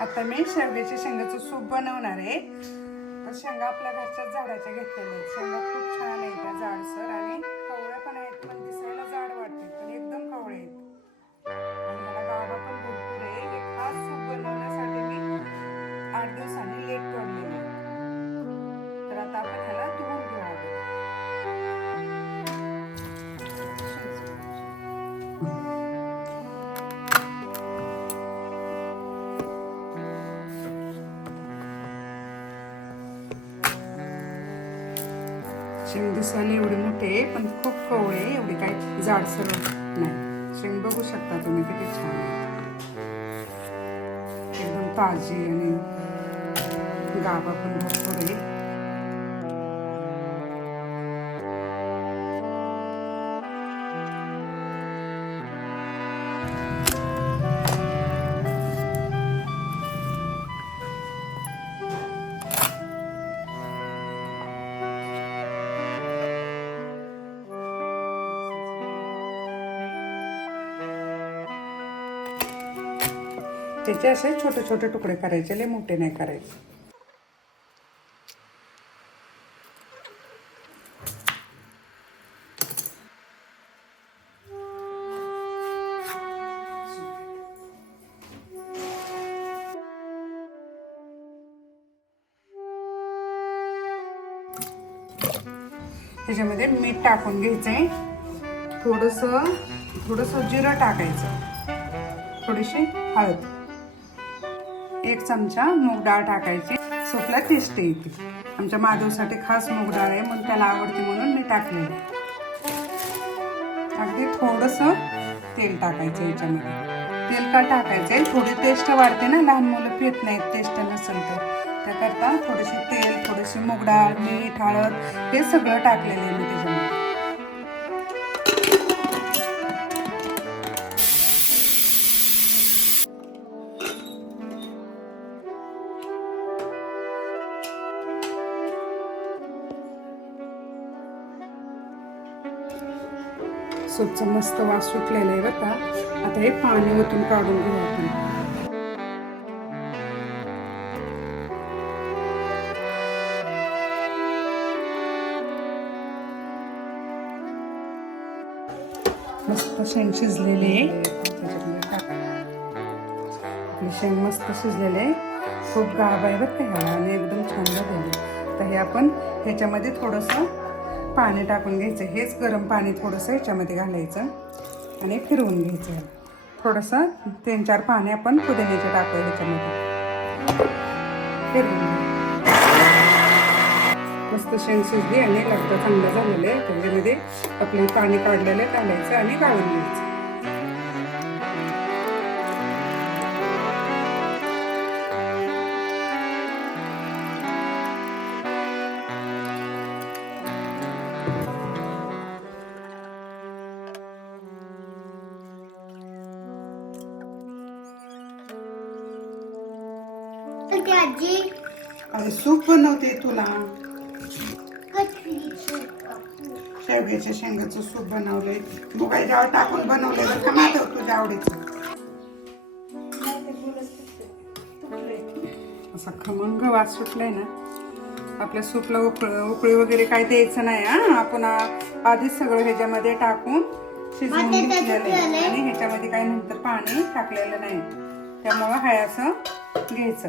आता मी शेवग्याच्या शेंगाचं सूप बनवणार आहे. तर शेंगा आपल्या घरच्याच झाडाच्या घेतलेल्या आहेत. शेंगा खूप छान आहेत त्या जाडसर आणि शेंग दिसायला एवढे मोठे पण खूप कवळे आहे, एवढी काही जाडसर नाही. शेंग बघू शकता तुम्ही किती छान एकदम ताजे आणि गाभा पण भरपूर आहे. त्याचे असे छोटे छोटे तुकडे करायचे लय मोठे नाही करायचे. त्याच्यामध्ये मीठ टाकून घ्यायचंय. थोडस थोडस जिरं टाकायचं. थोडीशी हळद. एक चमचा मूग डाळ टाकायची. सूपला टेस्ट येते. आमच्या माधवसाठी खास मूग डाळ आहे म्हणून त्याला आवडते म्हणून मी टाकलेली अगदी थोडस तेल टाकायचं याच्यामध्ये. तेल का टाकायचंय थोडी टेस्ट वाढते ना लहान मुलं पित नाहीत टेस्ट नसेल तर. त्याकरता थोडीशी तेल थोडीशी मूग डाळ मीठ हळद हे सगळं टाकलेलं आहे मी स्वच्छ मस्त वास सुटलेला आहे बघा आता हे पाणी ओतून काढून घेऊ आपण. मस्त शेंग शिजलेले आहे. आपली शेंग मस्त शिजलेले आहे. खूप गाभ आहे बघ ते ह्याला आणि एकदम छान झालेली तर हे आपण ह्याच्यामध्ये थोडंसं पाणी टाकून घ्यायचं. हेच गरम पाणी थोडंसं ह्याच्यामध्ये घालायचं आणि फिरवून घ्यायचं. थोडंसं तीन चार पाणी आपण पुदिन्याचे टाकू ह्याच्यामध्ये. फिरवून मस्त शेंग शिजली आणि लागतं थंड झालेलं आहे. त्याच्यामध्ये आपले पाणी काढलेलं घालायचं आणि गाळून घ्यायचं. ते आजी. अरे सूप बनवते तुला. शेवग्याच्या शेंगाचं सूप बनवलंय. डाळ टाकून बनवलेलं का माधव तुझ्या आवडीचं. असा खमंग वास सुटलाय ना. आपल्या सूपला उकळ उकळी वगैरे काय द्यायचं नाही हा. आपण आधीच सगळं ह्याच्यामध्ये टाकून शिजवून घेतलेलं आहे. आणि ह्याच्यामध्ये काही नंतर पाणी टाकलेलं नाही. त्यामुळं हाय असं घ्यायचं.